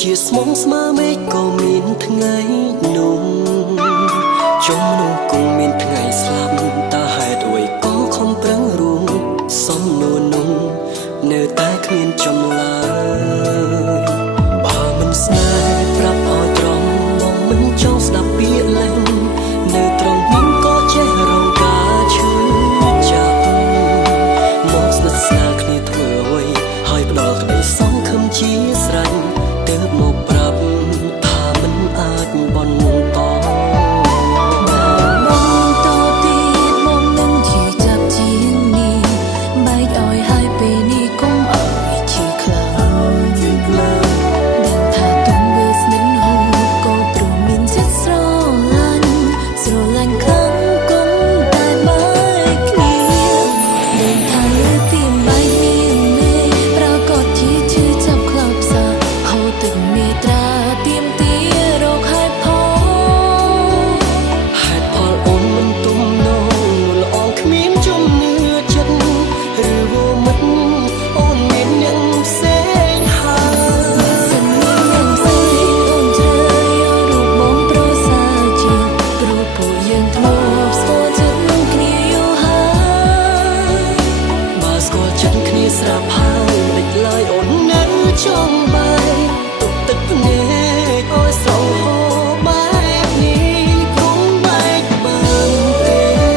ជាស្មងស្មើមេឃក៏មានថ្ងៃនោះចុងនោះគង់មានថ្ងៃស្លាប់តើហេតុអ្វីក៏ខំប្រឹងរួមសំនួននោះនៅតែគ្មានចម្លើយបើមិនស្នេហ៍ប្រាប់ឲ្យត្រង់មកមិនចង់ស្ដាប់ពាក្យលែងនៅត្រង់នេះក៏ចេះរងការឈឺចាប់មកស្និទ្ធស្នាលគ្នាធ្វើអ្វីហើយផ្ដល់ក្តីសង្ឃឹមជាស្រេចទើបមកប្រាប់ថាមិនអាចបន់តស្រាប់ហើយលេចឡើយអូននៅចង់បែកទុកទឹកភ្នែកឲ្យស្រងហូរបែបនេះគង់បែកបានទេ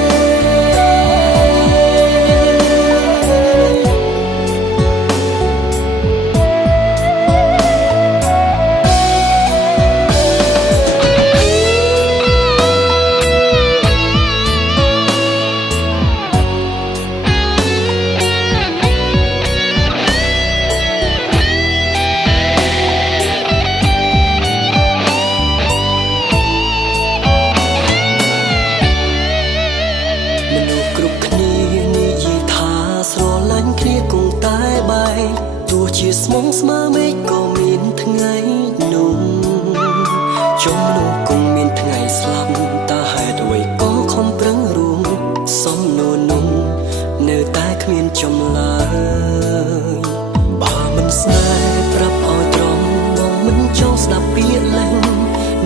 ទោះជាស្មងស្មើមេឃក៏មានថ្ងៃនោះចុងនោះគង់មានថ្ងៃស្លាប់តើហេតុអ្វីក៏ខំប្រឹងរួមសំនួននោះនៅតែគ្មានចម្លើយបើមិនស្នេហ៍ប្រាប់ឲ្យត្រង់មកមិនចង់ស្ដាប់ពាក្យលែង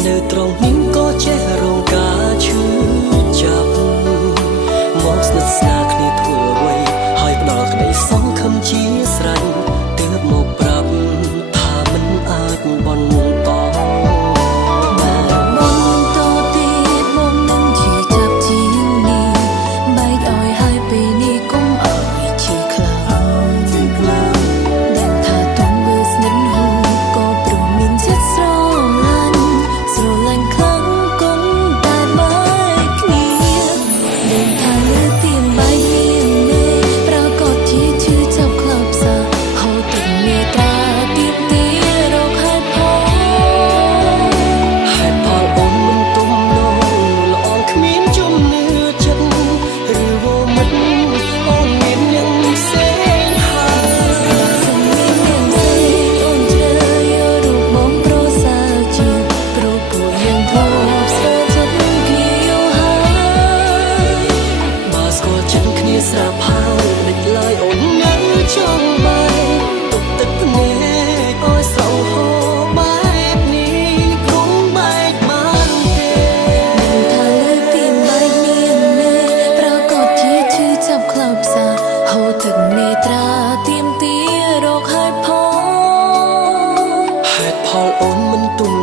នៅត្រង់នេះក៏ចេះរងការឈឺចាប់មកស្និទ្ធស្នាលគ្នាធ្វើអ្វីហើយផ្ដល់ក្តីសង្ឃឹមជាស្រេចមកប្រាប់ថាមិនអាចបន់តស្រាប់ហើយលេចឡើយអូននៅចង់បែកទុកទឹកភ្នែកឲ្យស្រងហូរបែបនេះគង់បែកបានទេមិនថាលើពីបែកមានមេប្រកបជាឈឺចាប់ខ្លោចផ្សាហូរទឹកនេត្រាទៀមទារកហេតុផលអូនមិនទុំ